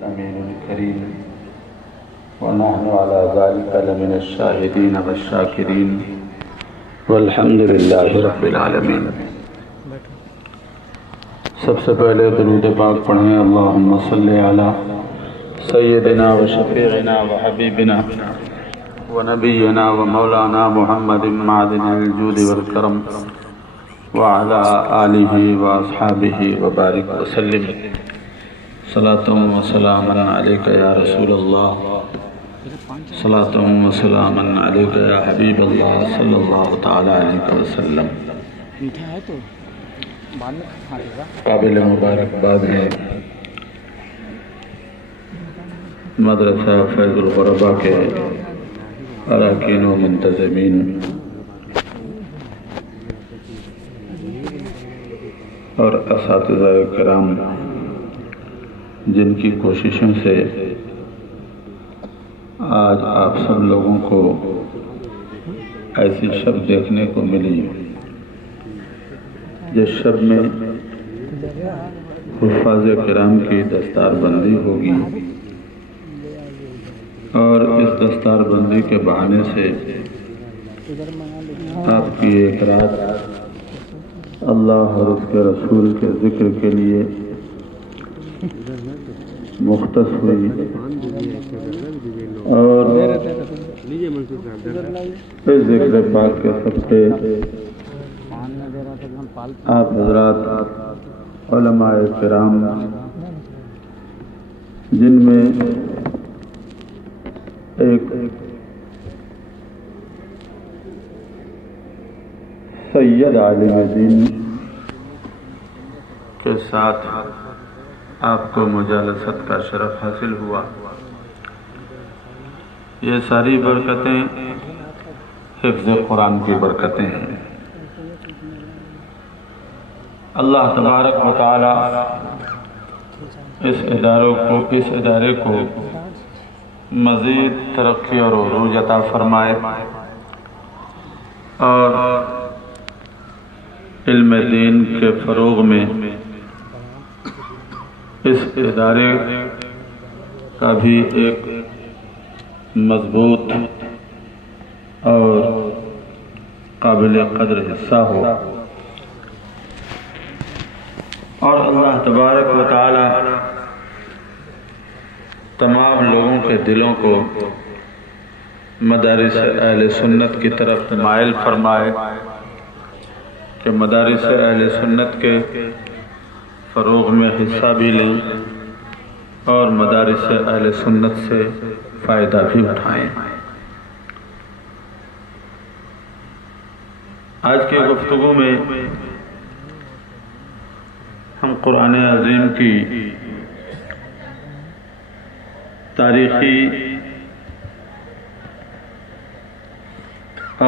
الأمين الكريم ونحن على ذلك لمن الشاهدين والشاكرين والحمد لله رب العالمين۔ سب سے پہلے درود پاک پڑھیں، اللہم صلی علی سیدنا و شفیعنا و حبیبنا و نبینا و مولانا محمد معدن الجود والکرم وعلى آلہ و اصحابہ وبارک وسلم۔ صلاۃ و سلام علیک یا رسول اللہ، صلاۃ و سلام علیک یا حبیب اللہ صلی اللہ تعالی علیہ وسلم۔ قابل مبارکباد ہے مدرسہ فیض الغربا کے اراکین و منتظمین اور اساتذہ کرام جن کی کوششوں سے آج آپ سب لوگوں کو ایسی شب دیکھنے کو ملی جس شب میں حفاظ کرام کی دستار بندی ہوگی، اور اس دستار بندی کے بہانے سے آپ کی ایک رات اللہ اور اس کے رسول کے ذکر کے لیے مختص ہوئی، اور اس ذکر پاک کے صدقے آپ حضرات علماء کرام جن میں ایک سید عالم دین کے ساتھ آپ کو مجالست کا شرف حاصل ہوا، یہ ساری برکتیں حفظ قرآن کی برکتیں ہیں۔ اللہ تبارک و تعالی اس ادارے کو مزید ترقی اور عروج عطا فرمائے، اور علم دین کے فروغ میں اس ادارے کا بھی ایک مضبوط اور قابل قدر حصہ ہو، اور اللہ تبارک و تعالی تمام لوگوں کے دلوں کو مدارس اہل سنت کی طرف مائل فرمائے کہ مدارس اہل سنت کے فروغ میں حصہ بھی لیں اور مدارس اہل سنت سے فائدہ بھی اٹھائیں۔ آج کی گفتگو میں ہم قرآن عظیم کی تاریخی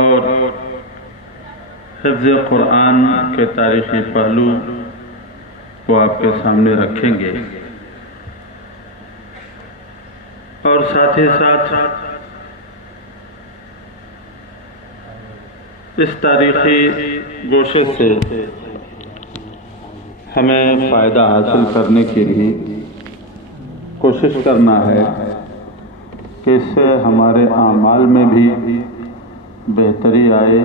اور حفظ قرآن کے تاریخی پہلو کو آپ کے سامنے رکھیں گے، اور ساتھ ہی ساتھ اس تاریخی گوشے سے ہمیں فائدہ حاصل کرنے کے لیے کوشش کرنا ہے کہ اس سے ہمارے اعمال میں بھی بہتری آئے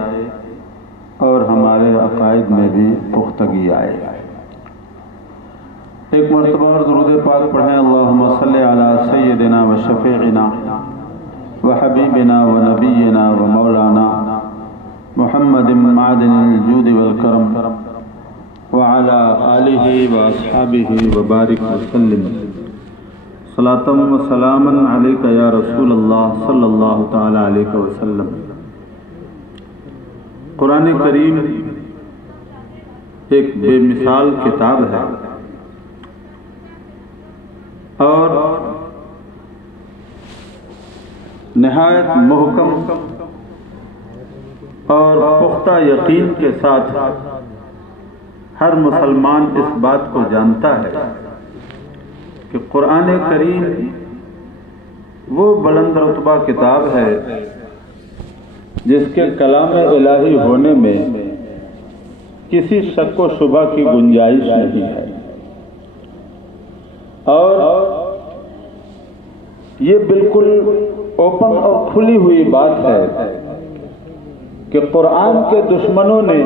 اور ہمارے عقائد میں بھی پختگی آئے۔ ایک مرتبہ اور درود پاک پڑھیں، اللہم صلی علی سیدنا و شفیعنا و حبیبنا و نبینا و مولانا محمد معدن الجود والکرم وعلى آلہ و اصحابہ وبارک وسلم۔ صلاۃ و سلام علیک یا رسول اللہ صلی اللہ تعالی علیہ وسلم۔ قرآن کریم ایک بے مثال کتاب ہے، اور نہایت محکم اور پختہ یقین کے ساتھ ہر مسلمان اس بات کو جانتا ہے کہ قرآن کریم وہ بلند رتبہ کتاب ہے جس کے کلام الہی ہونے میں کسی شک و شبہ کی گنجائش نہیں ہے، اور یہ بالکل اوپن اور کھلی ہوئی بات ہے کہ قرآن کے دشمنوں نے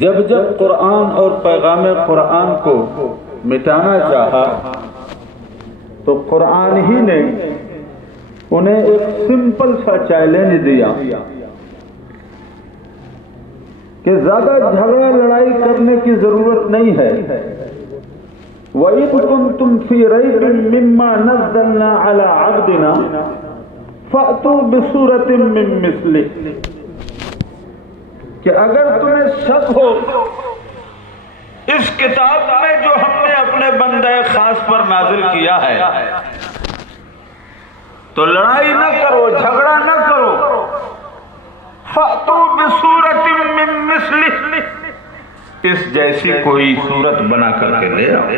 جب جب قرآن اور پیغام قرآن کو مٹانا چاہا تو قرآن ہی نے انہیں ایک سمپل سا چیلنج دیا کہ زیادہ جھگڑا لڑائی کرنے کی ضرورت نہیں ہے. وَإِن كُنتُمْ فِي رَيْبٍ مِّمَّا نَزَّلْنَا عَلَىٰ عَبْدِنَا فَأْتُوا بِسُورَةٍ مِّن مِّثْلِهِ، کہ اگر تمہیں شک ہو اس کتاب میں جو ہم نے اپنے بندے خاص پر نازل کیا ہے تو لڑائی نہ کرو، جھگڑا نہ کرو. فَأْتُوا بِسُورَةٍ مِّن مِّثْلِهِ، اس جیسی کوئی صورت بنا کر کے لے آؤ.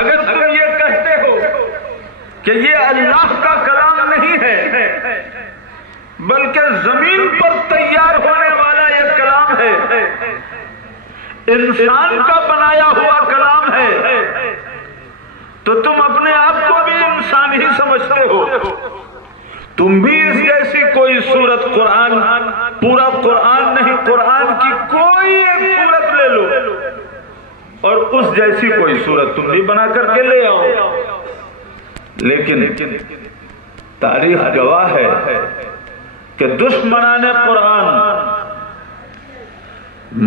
اگر تم یہ کہتے ہو کہ یہ اللہ کا کلام نہیں ہے بلکہ زمین پر تیار ہونے والا یہ کلام ہے، انسان کا بنایا ہوا کلام ہے، تو تم اپنے آپ کو بھی انسان ہی سمجھتے ہو. تم بھی اس جیسی کوئی صورت، قرآن پورا قرآن نہیں، قرآن کی کوئی ایک صورت لے لو اور اس جیسی کوئی صورت تم بھی بنا کر کے لے آؤ. لیکن تاریخ گواہ ہے کہ دشمنان قرآن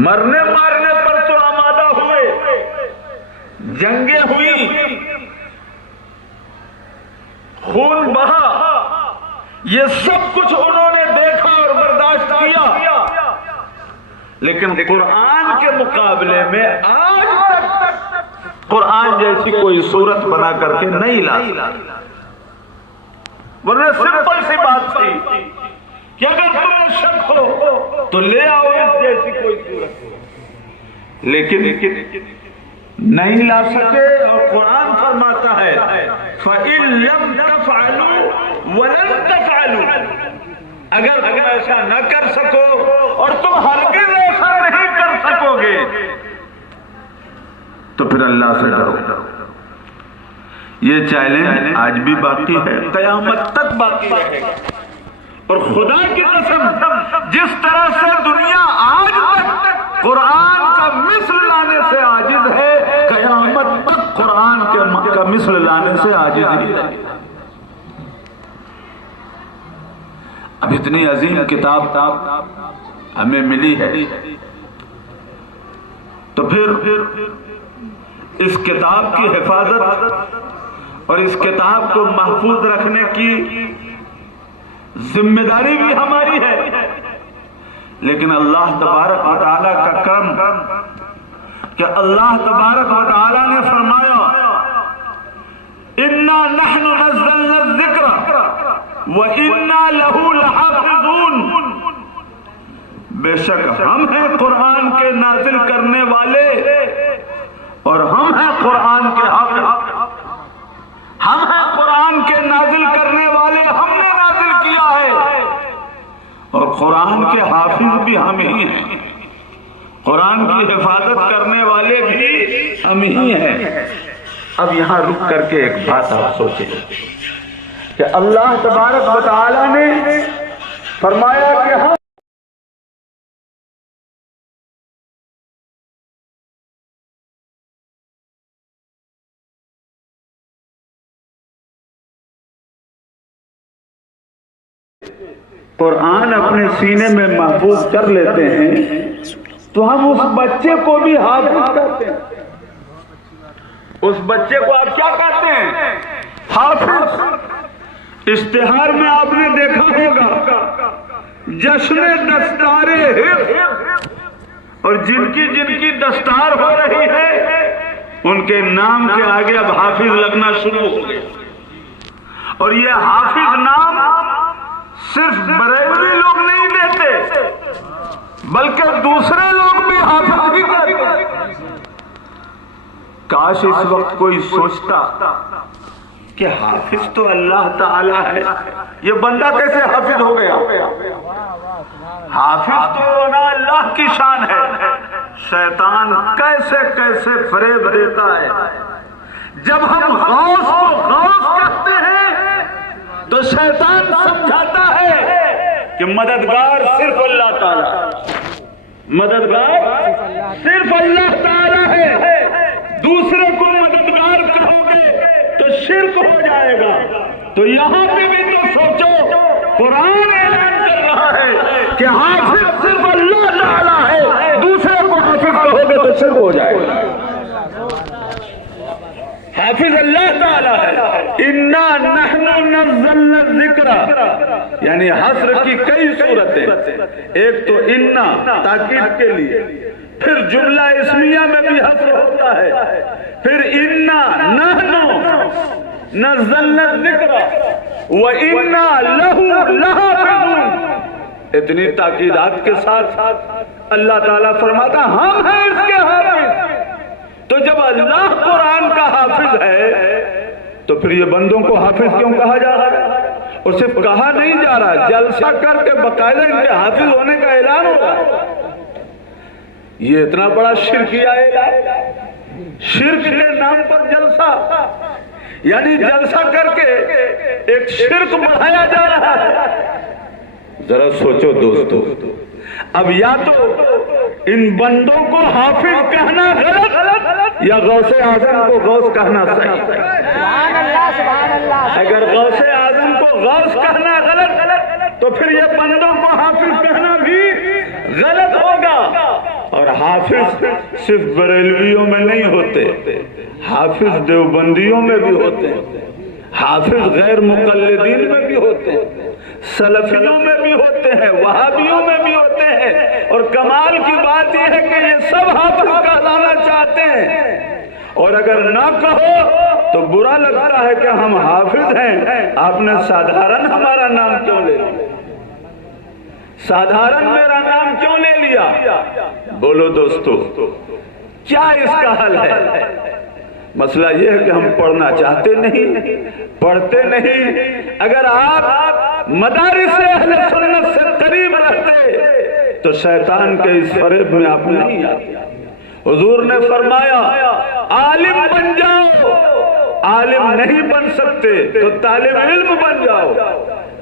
مرنے مارنے پر تو آمادہ ہوئے، جنگیں ہوئی، خون بہا، یہ سب کچھ انہوں نے دیکھا اور برداشت کیا، لیکن قرآن کے مقابلے میں آج تک قرآن جیسی کوئی صورت بنا کر کے نہیں لا. ورنہ سمپل سی بات تھی کہ اگر تمہیں شک ہو تو لے آؤ اس جیسی کوئی صورت، لیکن نہیں لا سکے. اور قرآن فرماتا ہے فَإِن لَمْ تَفْعَلُوا وَلَن تَفْعَلُوا، اگر تم ایسا نہ کر سکو اور تم ہرگز ایسا نہیں کر سکو گے تو پھر اللہ سے ڈرو. یہ چیلنج آج بھی باقی ہے، قیامت تک باقی رہے گا. اور خدا کی قسم جس طرح سے دنیا آج تک قرآن کا مثل لانے سے عاجز ہے، قیامت تک قرآن کا مثل لانے سے عاجز ہی رہے گا. اب اتنی عظیم کتاب ہمیں ملی ہے تو پھر اس کتاب کی حفاظت اور اس کتاب کو محفوظ رکھنے کی ذمہ داری بھی ہماری ہے. لیکن اللہ تبارک و تعالیٰ کا کرم کہ اللہ تبارک و تعالیٰ نے فرمایا اِنَّا نَحْنُ نَزَّلْنَا الذِّكْرَ وَإِنَّا لَهُ لَحَافِظُونَ، بے شک ہم ہیں قرآن کے نازل کرنے والے اور ہم ہیں قرآن کے حافظ. ہم ہیں قرآن کے نازل کرنے والے، ہم نے نازل کیا ہے، اور قرآن کے حافظ بھی ہم ہی ہیں، قرآن کی حفاظت کرنے والے بھی ہم ہی ہیں. اب یہاں رک کر کے ایک بات آپ سوچیں کہ اللہ تبارک و تعالی نے فرمایا کہ ہم قرآن اپنے سینے میں محفوظ کر لیتے ہیں تو ہم اس بچے کو بھی حافظ کہتے ہیں. اس بچے کو آپ کیا کہتے ہیں؟ حافظ. اشتہار میں آپ نے دیکھا ہوگا جشن دستار حفظ، اور جن کی دستار ہو رہی ہے ان کے نام کے آگے اب حافظ لگنا شروع ہو گیا. اور یہ حافظ نام صرف بریلوی لوگ نہیں دیتے بلکہ دوسرے لوگ بھی حافظ بھی کہتے ہیں. کاش اس وقت کوئی سوچتا کہ حافظ تو اللہ تعالی ہے، یہ بندہ کیسے حافظ ہو گیا؟ حافظ تو نا اللہ کی شان ہے. شیطان کیسے کیسے فریب دیتا ہے. جب ہم غوث کو غوث شیطان سمجھاتا ہے کہ مددگار صرف اللہ تعالی، مددگار صرف اللہ تعالی ہے، دوسرے کو مددگار کہو گے تو شرک ہو جائے گا۔ تو یہاں پہ بھی تو سوچو، قرآن اعلان کر رہا ہے کہ حافظ صرف اللہ تعالی ہے، دوسرے کو حافظ کہو گے تو شرک ہو جائے گا۔ حافظ اللہ تعالی ہے، انا نحن نزلنا الذکر، یعنی حصر کی کئی صورتیں، ایک تو انا تاکید کے لیے، پھر جملہ اسمیہ میں بھی حصر ہوتا ہے، پھر انا نحن نزلنا الذکر وانا لہ لحافظون، اتنی تاکیدات کے ساتھ اللہ تعالیٰ فرماتا ہم ہیں اس کے حافظ۔ تو جب اللہ قرآن کا حافظ ہے تو پھر یہ بندوں کو حافظ کیوں کہا جا رہا ہے؟ اور صرف کہا نہیں جا رہا، جلسہ کر کے باقاعدہ ان کے حافظ ہونے کا اعلان ہو رہا ہے۔ یہ اتنا بڑا شرکیہ ہے، شرک کے نام پر جلسہ، یعنی جلسہ کر کے ایک شرک بڑھایا جا رہا ہے۔ ذرا سوچو دوستو، اب یا تو ان بندوں کو حافظ کہنا غلط یا غوث اعظم کو غوث کہنا صحیح۔ سبحان اللہ سبحان اللہ۔ اگر غوث اعظم کو غوث کہنا غلط تو پھر یہ بندوں کو حافظ کہنا بھی غلط ہوگا۔ اور حافظ صرف بریلویوں میں نہیں ہوتے، حافظ دیوبندیوں میں بھی ہوتے ہیں، حافظ غیر مقلدین میں بھی ہوتے ہیں، سلفیوں میں بھی ہوتے ہیں، وہابیوں میں بھی ہوتے ہیں۔ اور کمال کی بات یہ ہے کہ یہ سب حافظ کہلانا چاہتے ہیں، اور اگر نہ کہو تو برا لگتا ہے کہ ہم حافظ ہیں، آپ نے سادھارن ہمارا نام کیوں لے لیا، سادھارن میرا نام کیوں لے لیا؟ بولو دوستو، کیا اس کا حل ہے؟ مسئلہ یہ ہے کہ ہم پڑھنا چاہتے نہیں، پڑھتے نہیں۔ اگر آپ مدارس اہل سنت سے قریب رہتے تو شیطان کے اس فریب میں آپ نہیں آتے۔ حضور نے فرمایا عالم بن جاؤ، عالم نہیں بن سکتے تو طالب علم بن جاؤ،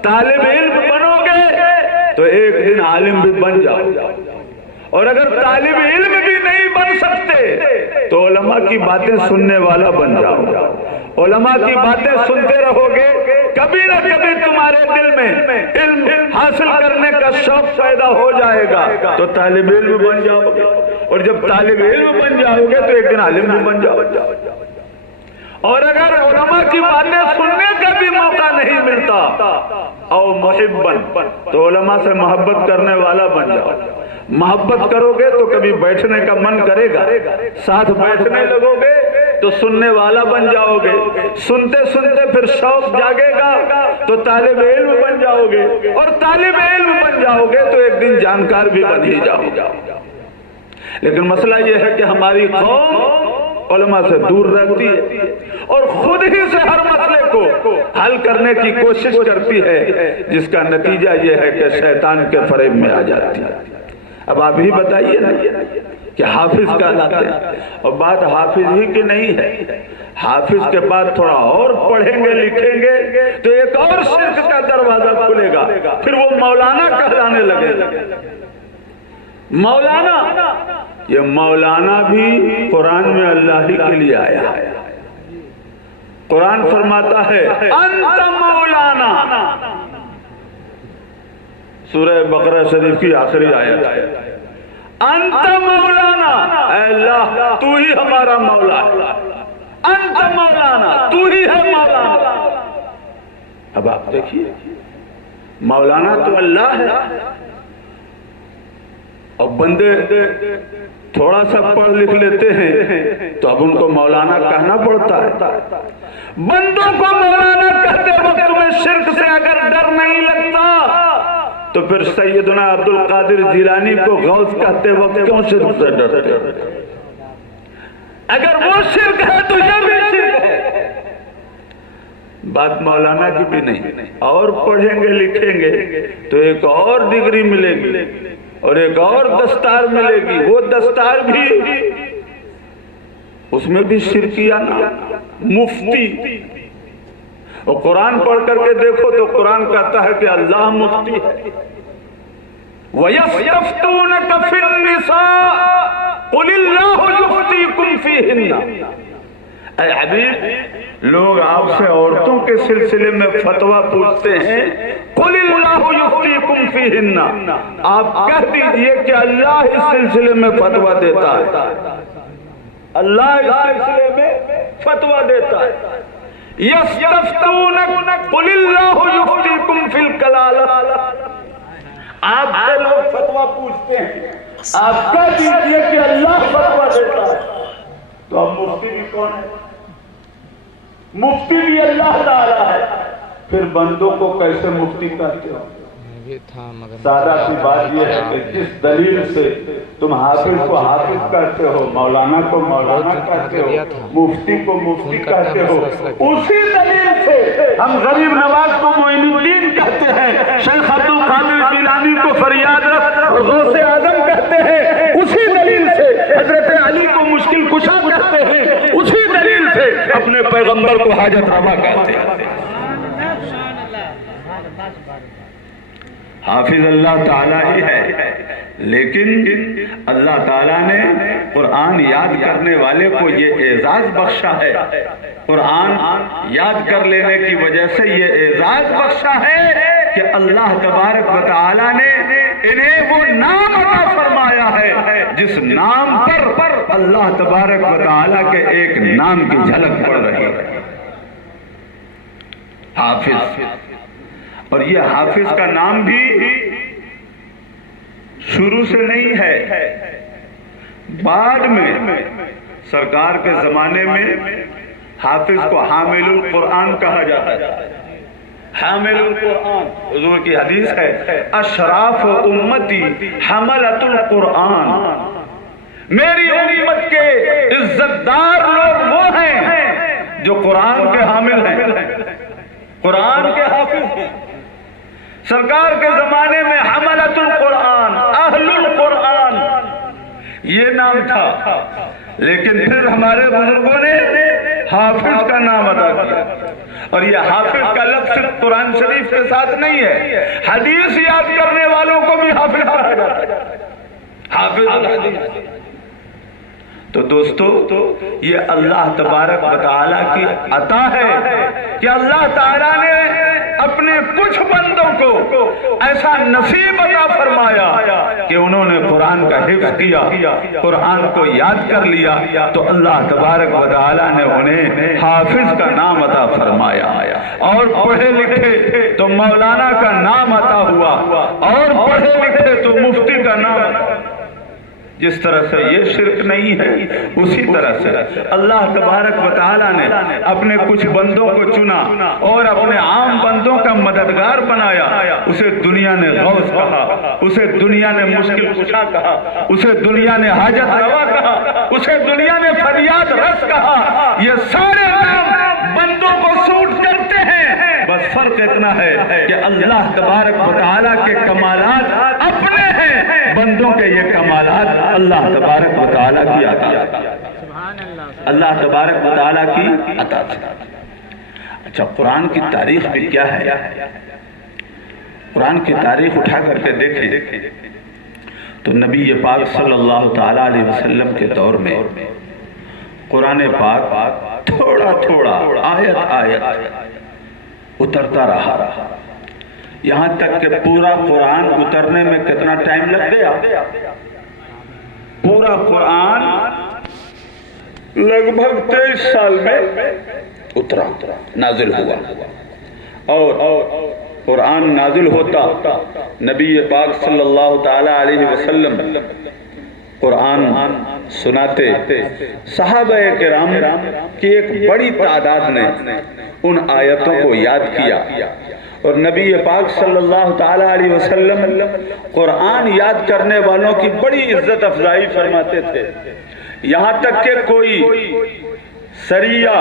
طالب علم بنو گے تو ایک دن عالم بھی بن جاؤ، اور اگر طالب علم بھی نہیں بن سکتے تو علماء کی باتیں سننے والا بن جاؤ، علماء کی باتیں سنتے رہو گے، کبھی نہ کبھی تمہارے دل میں علم حاصل کرنے کا شوق پیدا ہو جائے گا تو طالب علم بن جاؤ گے، اور جب طالب علم بن جاؤ گے تو ایک دن عالم بھی بن جاؤ گے۔ اور اگر علماء کی باتیں سننے کا بھی موقع نہیں ملتا او محبن، تو علماء سے محبت کرنے والا بن جاؤ۔ محبت کرو گے تو کبھی بیٹھنے کا من کرے گا، ساتھ بیٹھنے لگو گے تو سننے والا بن جاؤ گے، سنتے سنتے پھر شوق جاگے گا تو طالب علم بن جاؤ گے، اور طالب علم بن جاؤ گے تو ایک دن جانکار بھی بن ہی جاؤ گے۔ لیکن مسئلہ یہ ہے کہ ہماری قوم علماء سے دور رہتی ہے اور خود ہی سے ہر مسئلے کو حل کرنے کی کوشش کرتی ہے، جس کا نتیجہ یہ ہے کہ شیطان کے فریب میں آ جاتی ہے۔ اب آپ ہی بتائیے نا کہ حافظ کہلاتے ہیں، اور بات حافظ ہی کی نہیں ہے، حافظ کے بعد تھوڑا اور پڑھیں گے لکھیں گے تو ایک اور شرک کا دروازہ کھلے گا، پھر وہ مولانا کہلانے لگے گا۔ مولانا، یہ مولانا بھی قرآن میں اللہ ہی کے لیے آیا ہے۔ قرآن فرماتا ہے انت مولانا، سورہ بقرہ شریف کی آخری آیت ہے، انت مولانا، اے اللہ تو ہی ہمارا مولا ہے، انت مولانا، تو ہی ہے مولانا۔ اب آپ دیکھیے، مولانا تو اللہ ہے، اور بندے تھوڑا سا پڑھ لکھ لیتے ہیں تو اب ان کو مولانا کہنا پڑتا ہے۔ بندوں کو مولانا کہتے وقت تمہیں شرک سے اگر ڈر نہیں لگتا تو پھر سیدنا عبد القادر جیلانی کو غوث کہتے وقت کیوں شرک سے ڈرتے؟ اگر وہ شرک ہے تو یہ بھی شرک ہے۔ بات مولانا کی بھی نہیں، اور پڑھیں گے لکھیں گے تو ایک اور ڈگری ملے گی اور ایک اور دستار ملے گی، وہ دستار بھی اس میں بھی شرکیہ نام، مفتی، اور قرآن پڑھ کر کے دیکھو تو قرآن کہتا ہے کہ اللہ مفتی ہے. وَيَسْتَفْتُونَكَ فِي النِّسَاءِ قُلِ اللَّهُ يُفْتِيكُمْ فِيهِنَّ. اے حبیب، لوگ آپ سے عورتوں کے سلسلے میں فتویٰ پوچھتے ہیں. قُلِ اللَّهُ يُفْتِيكُمْ فِيهِنَّ. آپ کہہ دیجئے کہ اللہ اس سلسلے میں فتویٰ دیتا ہے. اللہ اس سلسلے میں فتویٰ دیتا ہے. یستفتونک قل اللہ یفتیکم فی الکلالہ. آپ سے لوگ فتویٰ پوچھتے ہیں، آپ کہہ دیجئے کہ اللہ فتویٰ دیتا ہے. تو اب مفتی بھی کون ہے؟ مفتی بھی اللہ تعالیٰ ہے. پھر بندوں کو کیسے مفتی کہتے ہو؟ سادہ سی بات یہ ہے کہ جس دلیل سے تم حافظ کو حافظ کہتے ہو، مولانا کو مولانا کہتے ہو، مفتی کو مفتی کہتے ہو، اسی دلیل سے ہم غریب نواز کو معین الدین کہتے ہیں، شیخ عبد القادر جیلانی کو فریاد رس اور غوث اعظم کہتے ہیں. اسی دلیل سے حضرت علی کو مشکل کشا کہتے ہیں. اسی دلیل سے اپنے پیغمبر کو حاجت روا کہتے ہیں. حافظ اللہ تعالیٰ ہی ہے، لیکن اللہ تعالیٰ نے قرآن یاد کرنے والے کو یہ اعزاز بخشا ہے. قرآن یاد کر لینے کی وجہ سے یہ اعزاز بخشا ہے کہ اللہ تبارک و تعالیٰ نے انہیں وہ نام عطا فرمایا ہے جس نام پر اللہ تبارک و تعالیٰ کے ایک نام کی جھلک پڑ رہی ہے، حافظ. اور یہ حافظ کا نام بھی شروع سے نہیں ہے، بعد میں سرکار کے زمانے میں حافظ کو حامل القرآن کہا جاتا ہے. حامل القرآن، حضور کی حدیث ہے اشراف امتی حملۃ القرآن. میری امت کے عزت دار لوگ وہ ہیں جو قرآن کے حامل ہیں، قرآن کے حافظ ہیں. سرکار کے زمانے میں حملۃ القرآن، اہل القرآن یہ نام تھا، لیکن پھر ہمارے بزرگوں نے حافظ کا نام ادا کیا. اور یہ حافظ کا لفظ صرف قرآن شریف کے ساتھ نہیں ہے، حدیث یاد کرنے والوں کو بھی حافظ کہا جاتا ہے، حافظ الحدیث. تو دوستو، یہ اللہ تبارک و تعالیٰ کی عطا ہے کہ اللہ تعالیٰ نے اپنے کچھ بندوں کو ایسا نصیب عطا فرمایا کہ انہوں نے قرآن کا حفظ کیا، قرآن کو یاد کر لیا، تو اللہ تبارک و تعالیٰ نے انہیں حافظ کا نام عطا فرمایا. اور پڑھے لکھے تو مولانا کا نام عطا ہوا، اور پڑھے لکھے تو مفتی کا نام. جس طرح سے یہ شرک نہیں ہے، اسی طرح سے اللہ تبارک و تعالیٰ نے اپنے کچھ بندوں کو چنا اور اپنے عام بندوں کا مددگار بنایا. اسے دنیا نے غوث کہا، اسے دنیا نے مشکل کشا کہا، اسے دنیا نے حاجت روا کہا، اسے دنیا نے فریاد رس کہا. یہ سارے نام بندوں کو سوٹ کرتے ہیں، بس فرق اتنا ہے کہ اللہ تبارک و تعالیٰ کے کمالات اپنے ہیں، بندوں کے یہ کمالات اللہ تبارک و تعالیٰ کی عطا ہے، اللہ تبارک و تعالیٰ کی عطا ہے. اچھا، قرآن کی تاریخ بھی کیا ہے؟ قرآن کی تاریخ اٹھا کر کے دیکھیں تو نبی پاک صلی اللہ تعالیٰ علیہ وسلم کے دور میں قرآن پاک تھوڑا تھوڑا آیت آیت اترتا رہا، یہاں تک کہ پورا قرآن اترنے میں کتنا ٹائم لگ گیا؟ پورا قرآن لگ بھگ 23 سال میں اترا، نازل ہوا. اور قرآن نازل ہوتا، نبی پاک صلی اللہ تعالی علیہ وسلم قرآن سناتے. صحابہ کرام کی ایک بڑی تعداد نے ان آیتوں کو یاد کیا، اور نبی پاک صلی اللہ تعالی علیہ وسلم قرآن یاد کرنے والوں کی بڑی عزت افزائی فرماتے تھے. یہاں تک کہ کوئی سریہ،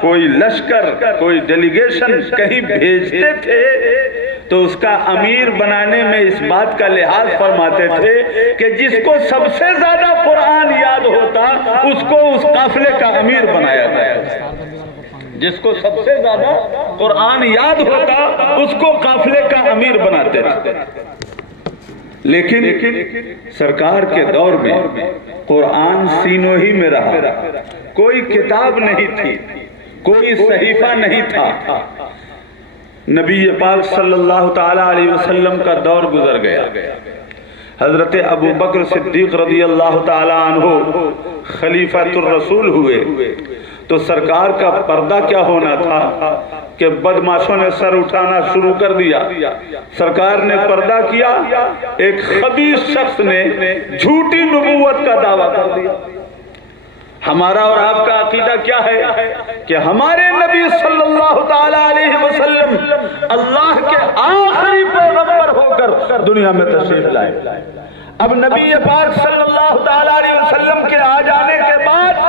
کوئی لشکر، کوئی ڈیلیگیشن کہیں بھیجتے تھے تو اس کا امیر بنانے میں اس بات کا لحاظ فرماتے تھے کہ جس کو سب سے زیادہ قرآن یاد ہوتا اس کو اس قافلے کا امیر بنایا گیا. جس کو سب سے زیادہ قرآن یاد ہوتا اس کو قافلے کا امیر بناتے تھے. لیکن سرکار کے دور میں قرآن سینوں ہی میں رہا، کوئی کتاب نہیں تھی، کوئی صحیفہ نہیں تھا. نبی پاک صلی اللہ تعالی علیہ وسلم کا دور گزر گیا. حضرت ابو بکر صدیق رضی اللہ تعالی عنہ خلیفۃ الرسول ہوئے تو سرکار کا پردہ کیا ہونا تھا کہ بدماشوں نے سر اٹھانا شروع کر دیا. سرکار نے پردہ کیا، ایک خبیث شخص نے جھوٹی نبوت کا دعویٰ کر دیا. ہمارا اور آپ کا عقیدہ کیا ہے کہ ہمارے نبی صلی اللہ تعالی علیہ وسلم اللہ کے آخری پیغمبر ہو کر دنیا میں تشریف لائے. اب نبی پاک صلی اللہ تعالی علیہ وسلم کے آ جانے کے بعد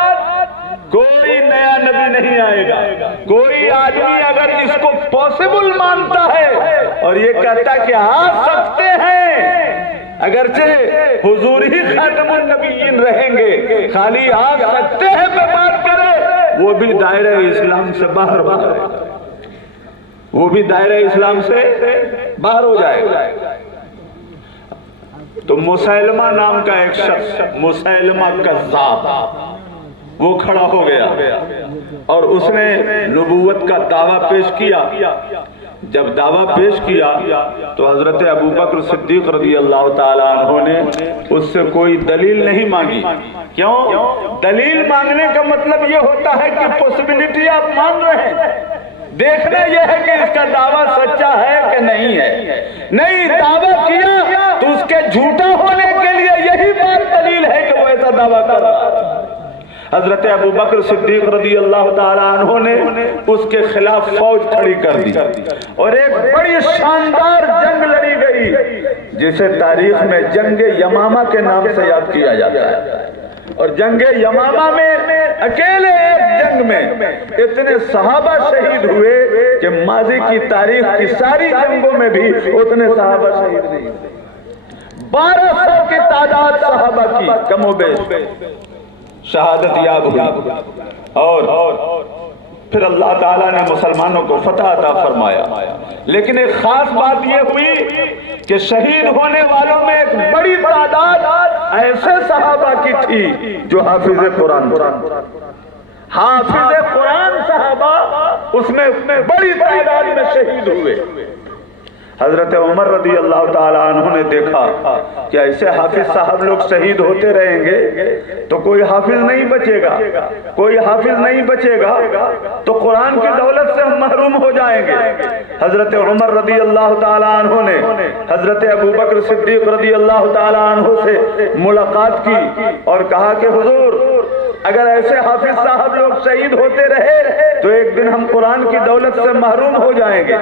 کوئی نیا نبی نہیں آئے گا. کوئی آدمی اگر اس کو پاسبل مانتا ہے اور یہ کہتا کہ آ سکتے ہیں، اگرچہ حضور ہی خاتم النبیین رہیں گے، خالی آ سکتے ہیں پہ بات کرے، وہ بھی دائرہ اسلام سے باہر ہو جائے گا. وہ بھی دائرہ اسلام سے باہر ہو جائے گا. تو مسیلمہ نام کا ایک شخص، مسیلمہ کذاب، وہ کھڑا ہو گیا اور اس نے نبوت کا دعویٰ پیش کیا. جب دعویٰ پیش کیا تو حضرت ابو بکر صدیق رضی اللہ تعالیٰ عنہ نے اس سے کوئی دلیل نہیں مانگی. کیوں؟ دلیل مانگنے کا مطلب یہ ہوتا ہے کہ پوسیبلٹی آپ مان رہے ہیں، دیکھنا یہ ہے کہ اس کا دعویٰ سچا ہے کہ نہیں ہے. نہیں، دعویٰ کیا تو اس کے جھوٹا ہونے کے لیے یہی بات دلیل ہے کہ وہ ایسا دعویٰ کر رہا ہے. حضرت ابو بکر صدیق رضی اللہ تعالیٰ عنہ نے اس کے خلاف فوج کھڑی کر دی اور ایک بڑی شاندار جنگ لڑی گئی جسے تاریخ میں جنگ یمامہ کے نام سے یاد کیا جاتا ہے. اور جنگ یمامہ میں اکیلے ایک جنگ میں اتنے صحابہ شہید ہوئے کہ ماضی کی تاریخ کی ساری جنگوں میں بھی اتنے صحابہ شہید نہیں ہوئے. 1200 کی تعداد صحابہ کی کم و بیش شہادت یاب ہوئی. اور پھر اللہ تعالیٰ نے مسلمانوں کو فتح عطا فرمایا. لیکن ایک خاص بات یہ ہوئی کہ شہید ہونے والوں میں ایک بڑی تعداد ایسے صحابہ کی تھی جو حافظ قرآن صحابہ اس میں بڑی تعداد میں شہید ہوئے. حضرت عمر رضی اللہ تعالیٰ عنہ نے دیکھا کہ ایسے حافظ صاحب لوگ شہید ہوتے رہیں گے تو کوئی حافظ نہیں بچے گا، کوئی حافظ نہیں بچے گا تو قرآن کی دولت سے ہم محروم ہو جائیں گے. حضرت عمر رضی اللہ تعالیٰ عنہ نے حضرت ابو بکر صدیق رضی اللہ تعالیٰ عنہ سے ملاقات کی اور کہا کہ حضور، اگر ایسے حافظ صاحب لوگ شہید ہوتے رہے تو ایک دن ہم قرآن کی دولت سے محروم ہو جائیں گے.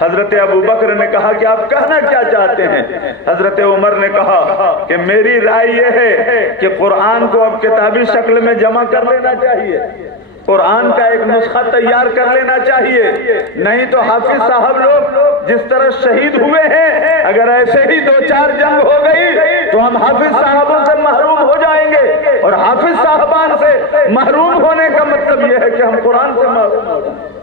حضرت ابو بکر نے کہا کہ آپ کہنا کیا چاہتے ہیں؟ حضرت عمر نے کہا کہ میری رائے یہ ہے کہ قرآن کو اب کتابی شکل میں جمع کر لینا چاہیے، قرآن کا ایک نسخہ تیار کر لینا چاہیے. نہیں تو حافظ صاحب لوگ جس طرح شہید ہوئے ہیں، اگر ایسے ہی 2-4 جنگ ہو گئی تو ہم حافظ صاحبوں سے محروم ہو جائیں گے، اور حافظ صاحبان سے محروم ہونے کا مطلب یہ ہے کہ ہم قرآن سے محروم ہو جائیں.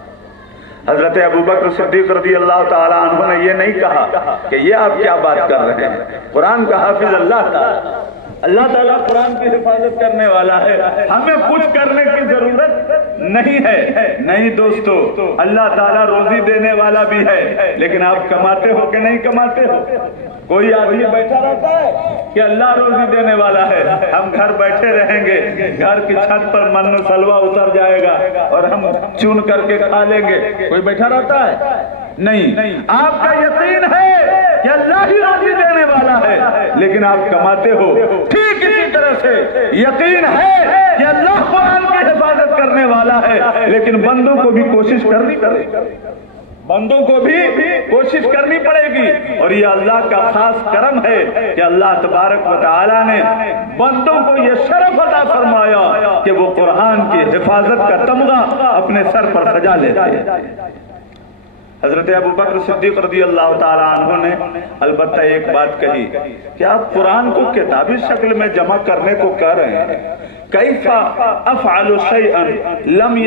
حضرت ابو بکر صدیق رضی اللہ تعالیٰ عنہ نے یہ نہیں کہا کہ یہ آپ کیا بات کر رہے ہیں، قرآن کا حافظ اللہ تعالیٰ قرآن کی حفاظت کرنے والا ہے، ہمیں کچھ کرنے کی ضرورت نہیں ہے. نہیں دوستو، اللہ تعالیٰ روزی دینے والا بھی ہے، لیکن آپ کماتے ہو کہ نہیں کماتے ہو؟ کوئی آدمی بیٹھا رہتا ہے کہ اللہ روزی دینے والا ہے، ہم گھر بیٹھے رہیں گے، گھر کی چھت پر من سلوا اتر جائے گا اور ہم چون کر کے کھا لیں گے. کوئی بیٹھا رہتا ہے؟ نہیں. آپ کا یقین ہے کہ اللہ ہی روزی دینے والا ہے، لیکن آپ کماتے ہو. ٹھیک اسی طرح سے یقین ہے کہ اللہ قرآن کی حفاظت کرنے والا ہے، لیکن بندوں کو بھی کوشش کرنی پڑے گی، بندوں کو بھی کوشش کرنی پڑے گی. اور یہ اللہ کا خاص کرم ہے کہ اللہ تبارک و تعالی نے بندوں کو یہ شرف عطا فرمایا کہ وہ قرآن کی حفاظت کا تمغہ اپنے سر پر سجا لیتے ہیں. حضرت ابو بکر صدیق رضی اللہ تعالیٰ عنہ نے البتہ ایک بات کہی کہ آپ قرآن کو کتابی شکل میں جمع کرنے کو کہہ رہے ہیں، کیف افعل شیئا لم